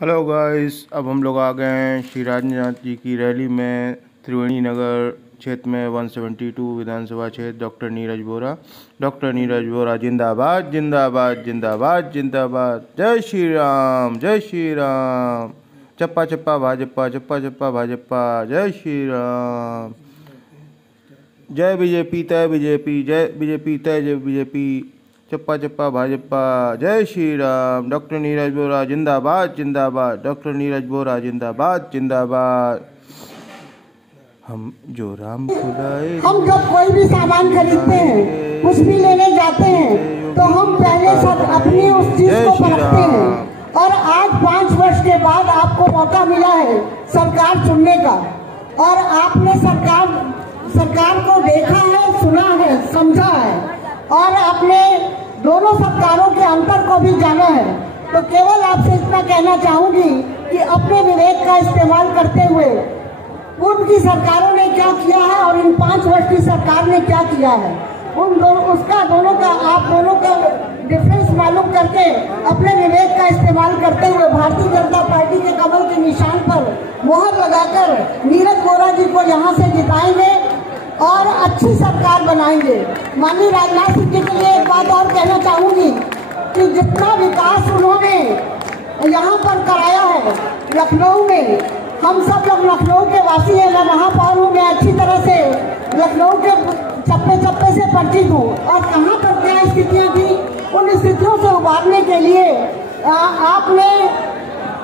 Hello guys, अब हम लोग आ गए हैं श्री राजनाथ जी की रैली में त्रिवेणी नगर क्षेत्र में 172 विधानसभा क्षेत्र। डॉक्टर नीरज बोरा जिंदाबाद जिंदाबाद जिंदाबाद जिंदाबाद। जय श्री राम जय श्री राम। चप्पा चप्पा भाजपा, चप्पा चप्पा भाजपा। जय श्री राम। जय बीजेपी तय बीजेपी, जय बीजेपी तय जय बीजेपी। चप्पा चप्पा भाजपा। जय श्री राम। डॉक्टर नीरज बोरा जिंदाबाद जिंदाबाद। डॉक्टर नीरज बोरा जिंदाबाद जिंदाबाद। हम जो राम खुदाए, हम जब कोई भी सामान खरीदते हैं, कुछ भी लेने जाते हैं, तो हम पहले सब अपनी उस चीज को परखते हैं। और आज 5 वर्ष के बाद आपको मौका मिला है सरकार चुनने का, और आपने सरकार को देखा है, सुना है, समझा है, और अपने दोनों सरकारों के अंतर को भी जाना है। तो केवल आपसे इतना कहना चाहूंगी कि अपने विवेक का इस्तेमाल करते हुए पूर्व की सरकारों ने क्या किया है और इन 5 वर्ष की सरकार ने क्या किया है, आप दोनों का डिफरेंस मालूम करके अपने विवेक का इस्तेमाल करते हुए भारतीय जनता पार्टी के कमल के निशान पर मोहर लगाकर नीरज बोरा जी को यहाँ से जिताएंगे और अच्छी सरकार बनाएंगे। माननीय राजनाथ सिंह जी के लिए एक बात और कहना चाहूंगी कि जितना विकास उन्होंने यहाँ पर कराया है लखनऊ में, हम सब लोग लखनऊ के वासी हैं, मैं महापौर हूँ, मैं अच्छी तरह से लखनऊ के चप्पे चप्पे से परिचित हूँ और कहाँ पर क्या स्थितियाँ थी, उन स्थितियों से उबारने के लिए आपने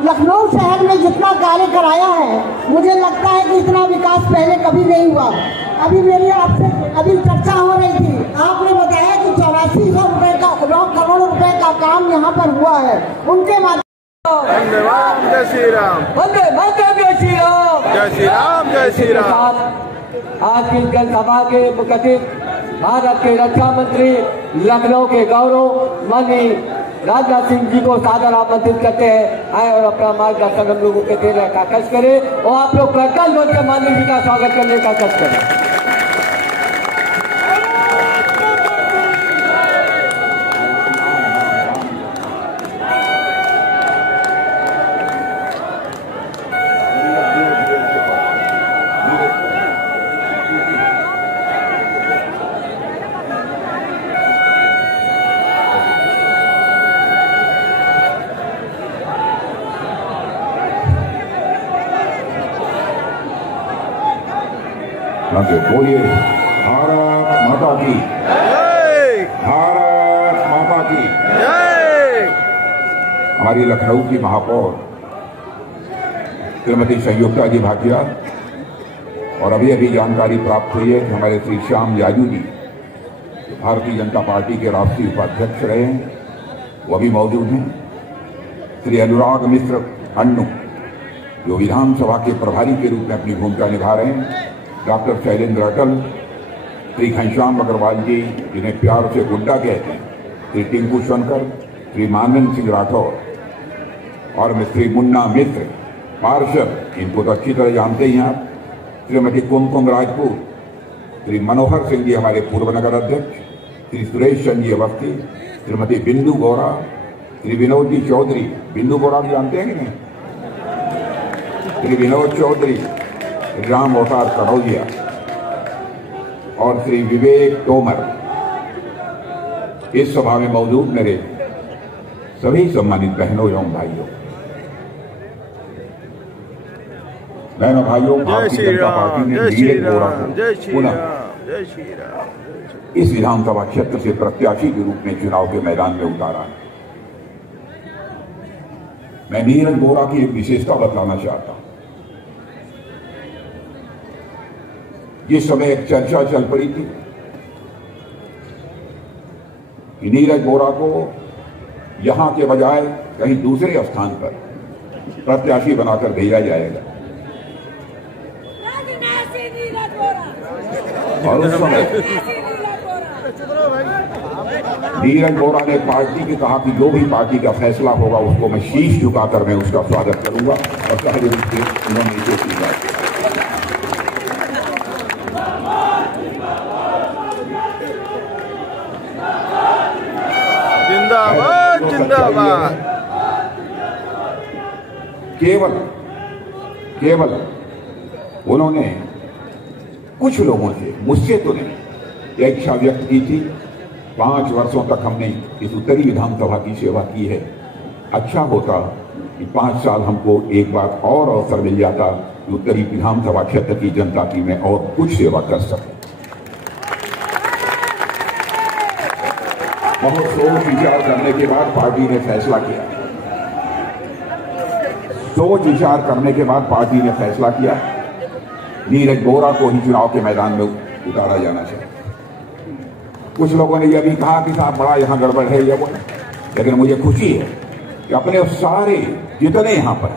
लखनऊ शहर में जितना कार्य कराया है, मुझे लगता है कि इतना विकास पहले कभी नहीं हुआ। अभी मेरी आपसे चर्चा हो रही थी, आपने बताया कि 8400 रुपए का 9 करोड़ रुपए का काम यहाँ पर हुआ है, उनके माध्यम। वंदे मातरम जय श्री राम, वंदे मातरम जय श्री राम, जय श्री राम जय श्री राम। आज की जनसभा के मुख्य भारत के रक्षा मंत्री लखनऊ के गौरव माननीय राजनाथ सिंह जी को सादर आमंत्रित करते हैं, आए और अपना मार्गदर्शन हम लोगों के देने का कष्ट करें और आप लोग प्रज्ञान बोल के माननीय जी का स्वागत करने का कष्ट करें। बोलिए भारत माता की जय, भारत माता की जय। हमारी लखनऊ की महापौर श्रीमती संयुक्ता जी भाटिया, और अभी अभी जानकारी प्राप्त हुई है कि हमारे श्री श्याम यादव जी जो भारतीय जनता पार्टी के राष्ट्रीय उपाध्यक्ष रहे हैं, वो भी मौजूद हैं। श्री अनुराग मिश्र अन्नू जो विधानसभा के प्रभारी के रूप में अपनी भूमिका निभा रहे हैं, डॉक्टर शैलेंद्र अटल, श्री घनश्याम अग्रवाल जी जिन्हें प्यार से गुड्डा कहते हैं, श्री टिंकू शंकर, श्री मानंद सिंह राठौर और श्री मुन्ना मिश्र पार्षद, इनको तो अच्छी तरह जानते ही हैं आप, श्रीमती कुमकुम राजपूत, श्री मनोहर सिंह जी हमारे पूर्व नगर अध्यक्ष, श्री सुरेश चंद जी अवस्थी, श्रीमती बिंदु बोरा, श्री विनोद जी चौधरी, बिंदु बोरा भी जानते हैं कि नहीं, श्री विनोद चौधरी, राम अवतार कड़ौजिया और श्री विवेक तोमर। इस सभा में मौजूद मेरे सभी सम्मानित बहनों एवं भाइयों, भारतीय जनता पार्टी ने नीरज बोरा को पुनः इस विधानसभा क्षेत्र से प्रत्याशी के रूप में चुनाव के मैदान में उतारा है। मैं नीरज बोरा की एक विशेषता बताना चाहता हूं। जिस समय एक चर्चा चल पड़ी थी कि नीरज बोरा को यहां के बजाय कहीं दूसरे स्थान पर प्रत्याशी बनाकर भेजा जाएगा, और उस समय नीरज बोरा ने पार्टी की कहा कि जो भी पार्टी का फैसला होगा उसको मैं शीश झुकाकर मैं उसका स्वागत करूंगा, और सहज रूप से उन्होंने इसे स्वीकार किया। जिंदाबाद जिंदाबाद। केवल उन्होंने कुछ लोगों से, मुझसे तो नहीं, एक इच्छा व्यक्त की थी। 5 वर्षों तक हमने इस उत्तरी विधानसभा की सेवा की है, अच्छा होता कि 5 साल हमको एक बार और अवसर मिल जाता कि उत्तरी विधानसभा क्षेत्र की जनता की मैं और कुछ सेवा कर सकूं। बहुत सोच विचार करने के बाद पार्टी ने फैसला किया। सोच विचार करने के बाद पार्टी ने फैसला किया नीरज बोरा को ही चुनाव के मैदान में उतारा जाना चाहिए। कुछ लोगों ने यह भी कहा कि साहब बड़ा यहां गड़बड़ है ये वो, लेकिन मुझे खुशी है कि अपने सारे जितने यहां पर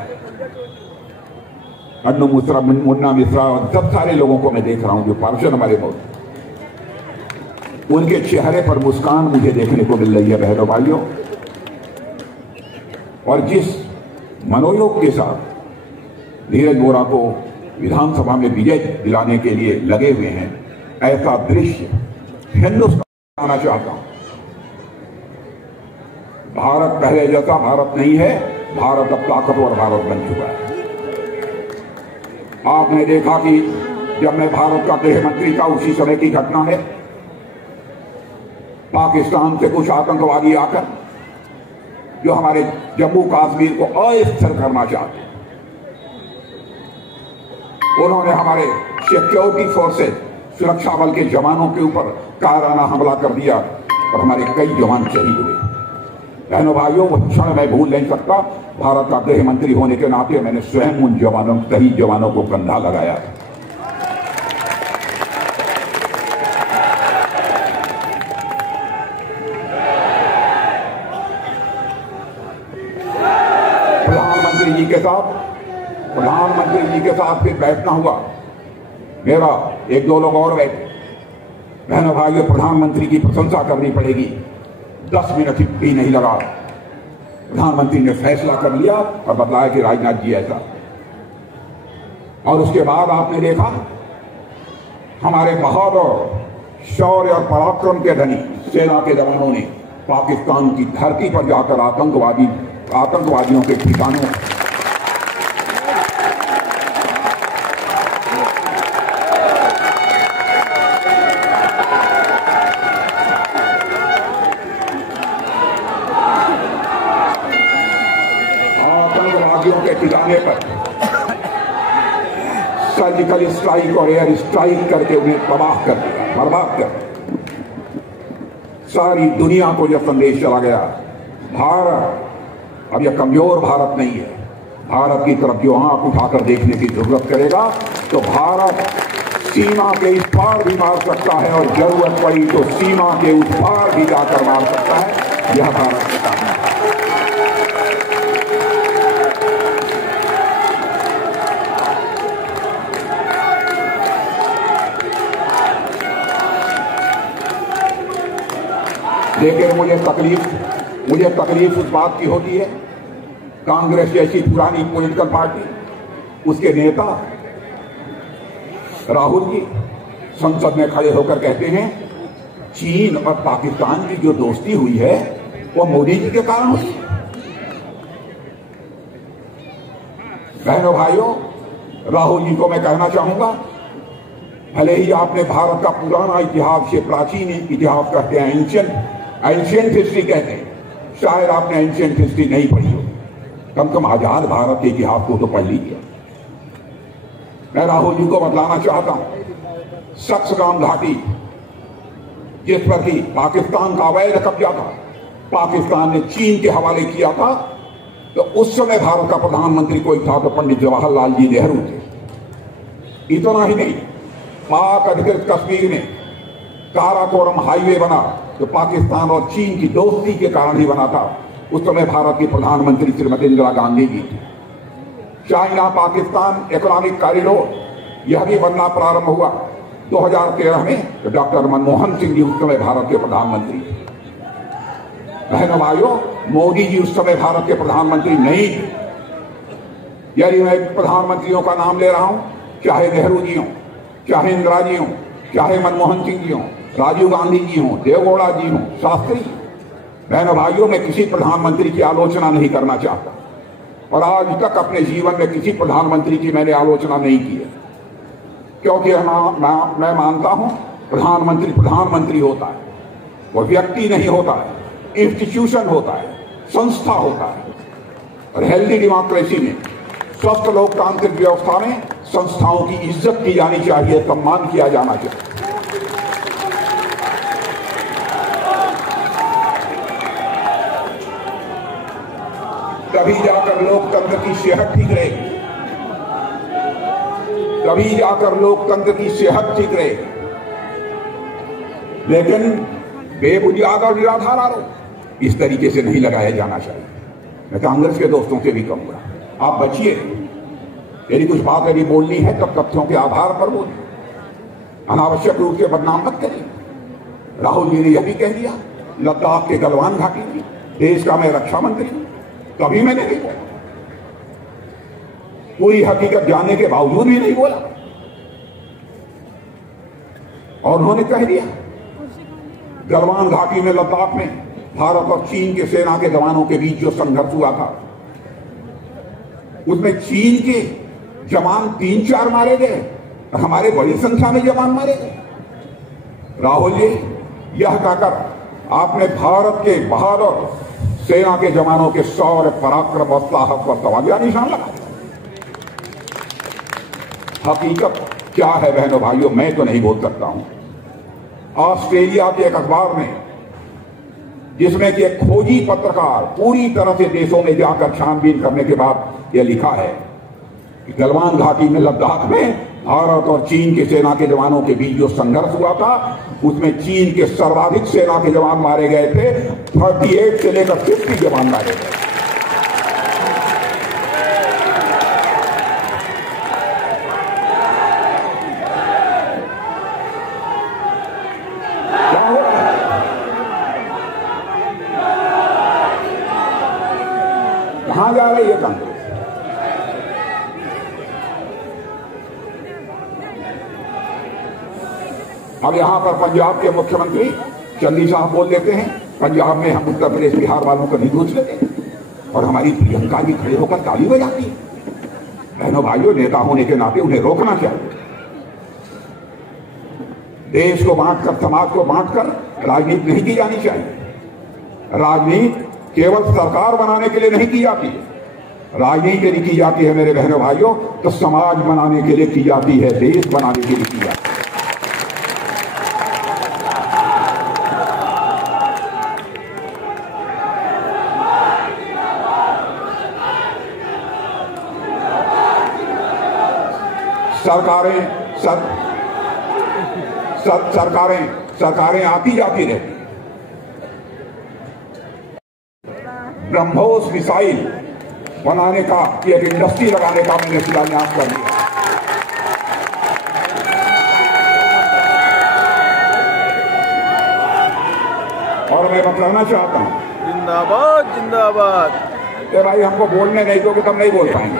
अन्नू मिश्रा, मुन्ना मिश्रा और सब सारे लोगों को मैं देख रहा हूं जो पार्षद हमारे मौजूद, उनके चेहरे पर मुस्कान मुझे देखने को मिल रही है बहनों भाइयों। और जिस मनोयोग के साथ नीरज बोरा को विधानसभा में विजय दिलाने के लिए लगे हुए हैं, ऐसा दृश्य हिंदुस्तान आना चाहता हूं। भारत पहले जैसा भारत नहीं है, भारत अब ताकतवर भारत बन चुका है। आपने देखा कि जब मैं भारत का गृह मंत्री था उसी समय की घटना है, पाकिस्तान से कुछ आतंकवादी आकर जो हमारे जम्मू कश्मीर को अस्थिर करना चाहते, उन्होंने हमारे सिक्योरिटी फोर्सेस, सुरक्षा बल के जवानों के ऊपर कायराना हमला कर दिया और हमारे कई जवान शहीद हुए। बहनों भाइयों, वो क्षण मैं भूल नहीं सकता। भारत का गृह मंत्री होने के नाते मैंने स्वयं उन जवानों, शहीद जवानों को कंधा लगाया। प्रधानमंत्री जी के साथ फिर बैठना हुआ। मेरा 1-2 लोग और बैठे। बहनों भाइयों, प्रधानमंत्री की प्रशंसा करनी पड़ेगी। 10 मिनट भी नहीं लगा, प्रधानमंत्री ने फैसला कर लिया और बतलाया कि राजनाथ जी ऐसा। और उसके बाद आपने देखा हमारे बहादुर, शौर्य और पराक्रम के धनी सेना के जवानों ने पाकिस्तान की धरती पर जाकर आतंकवादियों के ठिकानों के ठिकाने पर सर्जिकल स्ट्राइक और एयर स्ट्राइक करके उन्हें तबाह कर दिया, बर्बाद कर दिया। सारी दुनिया को यह संदेश चला गया, भारत अब यह कमजोर भारत नहीं है। भारत की तरफ जो आंख उठाकर देखने की जरूरत करेगा तो भारत सीमा के इस पार भी मार सकता है और जरूरत पड़ी तो सीमा के उस पार भी जाकर मार सकता है। यह भारत का काम है। लेकिन मुझे तकलीफ उस बात की होती है, कांग्रेस जैसी पुरानी पॉलिटिकल पार्टी, उसके नेता राहुल जी संसद में खड़े होकर कहते हैं चीन और पाकिस्तान की जो दोस्ती हुई है वो मोदी जी के कारण हुई। बहनों भाइयों, राहुल जी को मैं कहना चाहूंगा, भले ही आपने भारत का पुराना इतिहास से, प्राचीन इतिहास कहते हैं, एंशिएंट हिस्ट्री कहते हैं, शायद आपने एंशिएंट हिस्ट्री नहीं पढ़ी हो, कम से कम आजाद भारत के इतिहास को तो पढ़ लीजिए। मैं राहुल जी को बतलाना चाहता हूं, सक्सगाम घाटी जिस पर कि पाकिस्तान का अवैध कब्जा था, पाकिस्तान ने चीन के हवाले किया था, तो उस समय भारत का प्रधानमंत्री कोई था तो पंडित जवाहरलाल जी नेहरू थे। इतना ही नहीं, पाक अधिकृत कश्मीर में काराकोरम हाईवे बना तो पाकिस्तान और चीन की दोस्ती के कारण ही बना था। उस समय भारत की प्रधानमंत्री श्रीमती इंदिरा गांधी जी थी। चाइना पाकिस्तान इकोनॉमिक कॉरिडोर यह भी बनना प्रारंभ हुआ 2013 में, तो डॉक्टर मनमोहन सिंह जी उस समय भारत के प्रधानमंत्री थे। बहनों भाइयों, मोदी जी उस समय भारत के प्रधानमंत्री नहीं थे। यदि मैं प्रधानमंत्रियों का नाम ले रहा हूं, चाहे नेहरू जी हों, चाहे इंदिरा जी हों, चाहे मनमोहन सिंह जी हों, राजीव गांधी जी हों, देवगौड़ा जी हों, शास्त्री। बहनों भाइयों, मैं किसी प्रधानमंत्री की आलोचना नहीं करना चाहता, और आज तक अपने जीवन में किसी प्रधानमंत्री की मैंने आलोचना नहीं की है, क्योंकि मैं मानता हूं प्रधानमंत्री प्रधानमंत्री होता है, वो व्यक्ति नहीं होता है, इंस्टीट्यूशन होता है, संस्था होता है। और हेल्दी डेमोक्रेसी में, स्वस्थ लोकतांत्रिक व्यवस्था में संस्थाओं की इज्जत की जानी चाहिए, सम्मान किया जाना चाहिए। तभी जाकर लोकतंत्र की सेहत ठीक रहेगी, तभी जाकर लोकतंत्र की सेहत ठीक रहेगी। लेकिन बेबुनियाद और निराधार आरोप इस तरीके से नहीं लगाया जाना चाहिए। मैं कांग्रेस के दोस्तों से भी कहूंगा, आप बचिए, यदि कुछ बात यदि बोलनी है तब तथ्यों के आधार पर बोलिए, अनावश्यक रूप से बदनाम मत करिए। राहुल जी ने यह भी कह दिया लद्दाख के गलवान घाटी में देश का मैं रक्षा मंत्री हूं, तभी मैंने नहीं बोला, पूरी हकीकत जानने के बावजूद भी नहीं बोला। और उन्होंने कह दिया गलवान घाटी में, लद्दाख में भारत और चीन के सेना के जवानों के बीच जो संघर्ष हुआ था, उसमें चीन के जवान 3-4 मारे गए और हमारे बड़ी संख्या में जवान मारे गए। राहुल जी, यह कहकर आपने भारत के बहादुर सेना के जवानों के शौर्य, पराक्रम और साहस पर सवालिया निशान लगा। हकीकत क्या है बहनों भाइयों, मैं तो नहीं बोल सकता हूं। ऑस्ट्रेलिया के एक अखबार में, जिसमें कि एक खोजी पत्रकार पूरी तरह से देशों में जाकर छानबीन करने के बाद यह लिखा है कि गलवान घाटी में, लद्दाख में भारत और चीन के सेना के जवानों के बीच जो संघर्ष हुआ था, उसमें चीन के सर्वाधिक सेना के जवान मारे गए थे, 38 से लेकर 50 जवान मारे गए। कहां जा रही है कांग्रेस? अब यहां पर पंजाब के मुख्यमंत्री चंदी साहब बोल देते हैं पंजाब में हम उत्तर प्रदेश बिहार वालों को नहीं पूछ लेते, और हमारी प्रियंका जी खड़े होकर ताली बजाती है। बहनों भाइयों, नेता होने के नाते उन्हें रोकना चाहिए। देश को बांटकर, समाज को बांटकर राजनीति नहीं की जानी चाहिए। राजनीति केवल सरकार बनाने के लिए नहीं की जाती है, राजनीति यदि की जाती है मेरे बहनों भाइयों तो समाज बनाने के लिए की जाती है, देश बनाने के लिए की जाती है। सरकारें आती जाती रहती। ब्रह्मोस मिसाइल बनाने का, एक इंडस्ट्री लगाने का मैंने शिलान्यास कर दिया। और मैं बताना चाहता हूं, जिंदाबाद जिंदाबाद। कि भाई हमको बोलने नहीं दोगे तब नहीं बोल पाएंगे।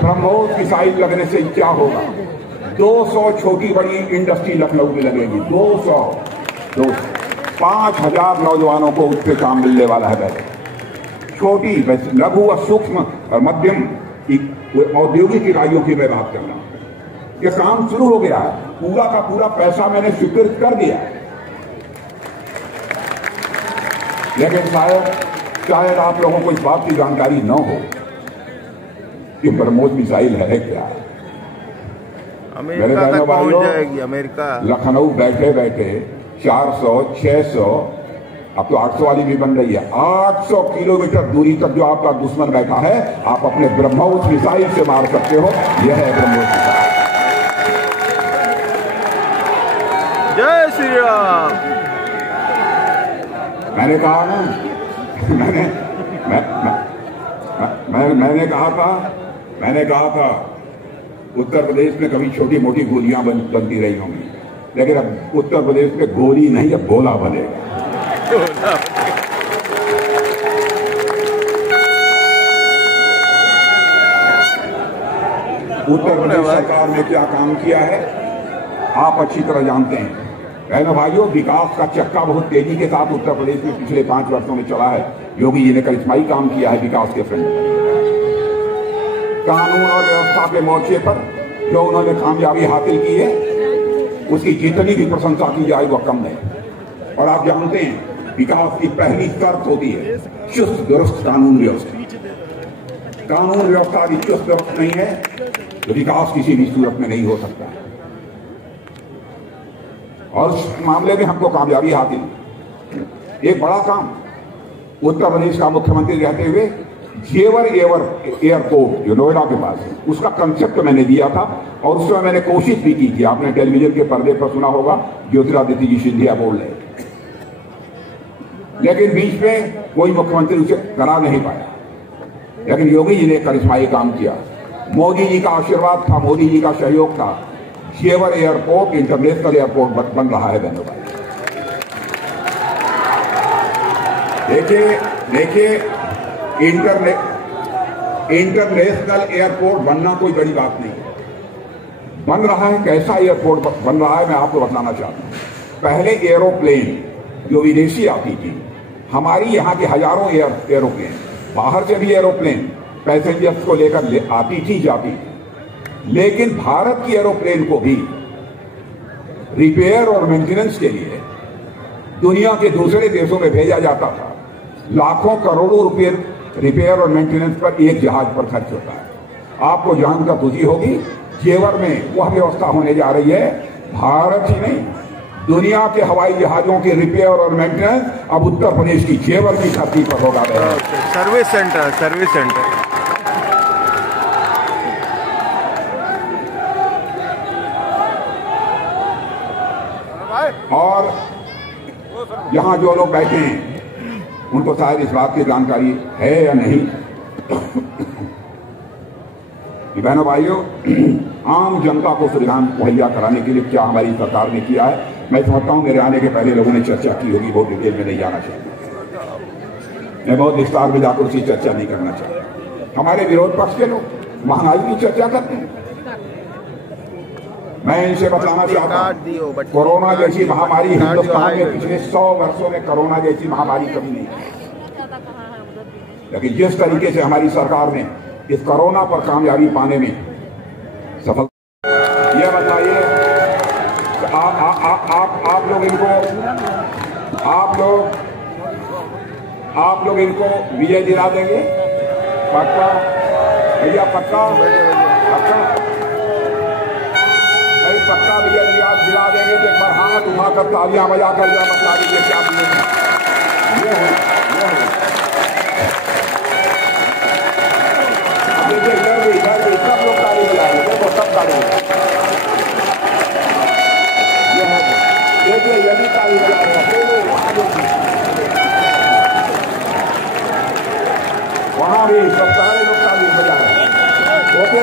ब्रह्मोस मिसाइल लगने से क्या होगा? 200 छोटी बड़ी इंडस्ट्री लखनऊ में लगेगी। 200 5,000 नौजवानों को उससे काम मिलने वाला है। पहले छोटी, लघु और सूक्ष्म और मध्यम औद्योगिक इकाइयों की मैं बात कर रहा हूं। ये काम शुरू हो गया है, पूरा का पूरा पैसा मैंने स्वीकृत कर दिया। लेकिन शायद आप लोगों को इस बात की जानकारी न हो कि ब्रह्मोस मिसाइल है क्या। अमेरिका तक पहुंच जाएगी। अमेरिका, लखनऊ बैठे बैठे 400, 600, अब तो 800 वाली भी बन रही है। 800 किलोमीटर दूरी तक जो आपका दुश्मन बैठा है, आप अपने ब्रह्मोस मिसाइल से मार सकते हो। यह है ब्रह्मोस मिसाइल। जय श्री राम। मैंने कहा ना, मैंने कहा था उत्तर प्रदेश में कभी छोटी मोटी गोलियां बनती रही होंगी, लेकिन अब उत्तर प्रदेश में गोली नहीं, अब गोला बनेगा। उत्तर प्रदेश सरकार ने क्या काम किया है आप अच्छी तरह जानते हैं। बहनों भाइयों, विकास का चक्का बहुत तेजी के साथ उत्तर प्रदेश में पिछले 5 वर्षों में चला है। योगी जी ने करिश्माई काम किया है विकास के फ्रंट पर। कानून और व्यवस्था के मोर्चे पर जो उन्होंने कामयाबी हासिल की है उसकी जितनी भी प्रशंसा की जाए वह कम है। और आप जानते हैं विकास की पहली शर्त होती है चुस्त दुरुस्त कानून व्यवस्था। कानून व्यवस्था यदि चुस्त दुरुस्त नहीं है तो विकास किसी भी सूरत में नहीं हो सकता। और इस मामले में हमको कामयाबी हासिल। एक बड़ा काम उत्तर प्रदेश का मुख्यमंत्री रहते हुए जेवर एयरपोर्ट जो नोएडा के पास है उसका कंसेप्ट मैंने दिया था और उसमें मैंने कोशिश भी की थी। आपने टेलीविजन के पर्दे पर सुना होगा ज्योतिरादित्य जी सिंधिया बोल रहे, लेकिन बीच में कोई मुख्यमंत्री उसे करा नहीं पाया। लेकिन योगी जी ने करिश्माई काम किया। मोदी जी का आशीर्वाद था, मोदी जी का सहयोग था। जेवर एयरपोर्ट इंटरनेशनल एयरपोर्ट बन रहा है बहनों भाई। देखिए इंटरनेशनल एयरपोर्ट बनना कोई बड़ी बात नहीं है। बन रहा है, कैसा एयरपोर्ट बन रहा है मैं आपको बताना चाहता हूं। पहले एरोप्लेन जो विदेशी आती थी, हमारी यहाँ के हजारों एरोप्लेन, बाहर से भी एरोप्लेन पैसेंजर्स को लेकर आती थी जाती थी, लेकिन भारत की एरोप्लेन को भी रिपेयर और मेंटेनेंस के लिए दुनिया के दूसरे देशों में भेजा जाता था। लाखों करोड़ों रुपए रिपेयर और मेंटेनेंस पर एक जहाज पर खर्च होता है। आपको जानकर खुशी होगी जेवर में वह व्यवस्था होने जा रही है। भारत ही नहीं दुनिया के हवाई जहाजों के रिपेयर और मेंटेनेंस अब उत्तर प्रदेश की जेवर की धरती पर होगा। सर्विस सेंटर और यहां जो लोग बैठे हैं उनको शायद इस बात की जानकारी है या नहीं कि बहनों भाइयों आम जनता को सुविधाएं मुहैया कराने के लिए क्या हमारी सरकार ने किया है। मैं समझता हूं मेरे आने के पहले लोगों ने चर्चा की होगी, बहुत डिटेल में नहीं जाना चाहिए। मैं बहुत विस्तार में जाकर उसकी चर्चा नहीं करना चाहता। हमारे विरोध पक्ष के लोग महंगाई की चर्चा करते हैं। मैं इनसे बताना चाहता हूं कोरोना जैसी महामारी हिंदुस्तान में पिछले 100 वर्षों में कोरोना जैसी महामारी कभी नहीं, लेकिन जिस तरीके से हमारी सरकार ने इस कोरोना पर कामयाबी पाने में सफल, ये बताइए आप लोग इनको विजय दिला देंगे? पक्का भैया, पक्का पक्का भैया दिला देंगे। तो एक बार हाथ उठाकर तालियां बजाकर बता दीजिए क्या देखिए सब लोग ताली बजाएंगे। देखो सब ताली देखिए यदि ताली बजाएगा वहां भी सब सारे लोग ताली बजाएंगे। ओके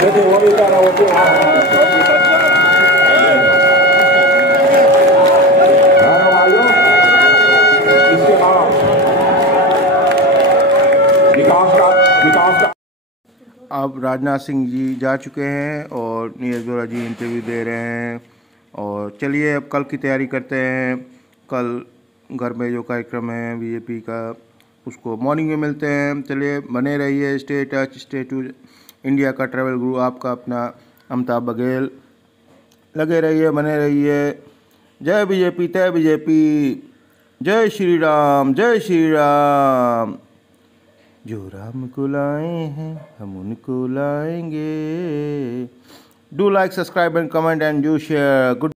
देखिए वो भी कह रहा ओके अब राजनाथ सिंह जी जा चुके हैं और नीरज वोरा जी इंटरव्यू दे रहे हैं। और चलिए अब कल की तैयारी करते हैं। कल घर में जो कार्यक्रम है बीजेपी का उसको मॉर्निंग में मिलते हैं। चलिए बने रहिए, stay touch, stay to India का ट्रैवल गुरु आपका अपना अमिताभ बघेल। लगे रहिए, बने रहिए। जय बीजेपी, तय बीजेपी, जय श्री राम, जय श्री राम। जो राम को लाए हैं हम उनको लाएंगे। Do like, subscribe and comment and do share. Good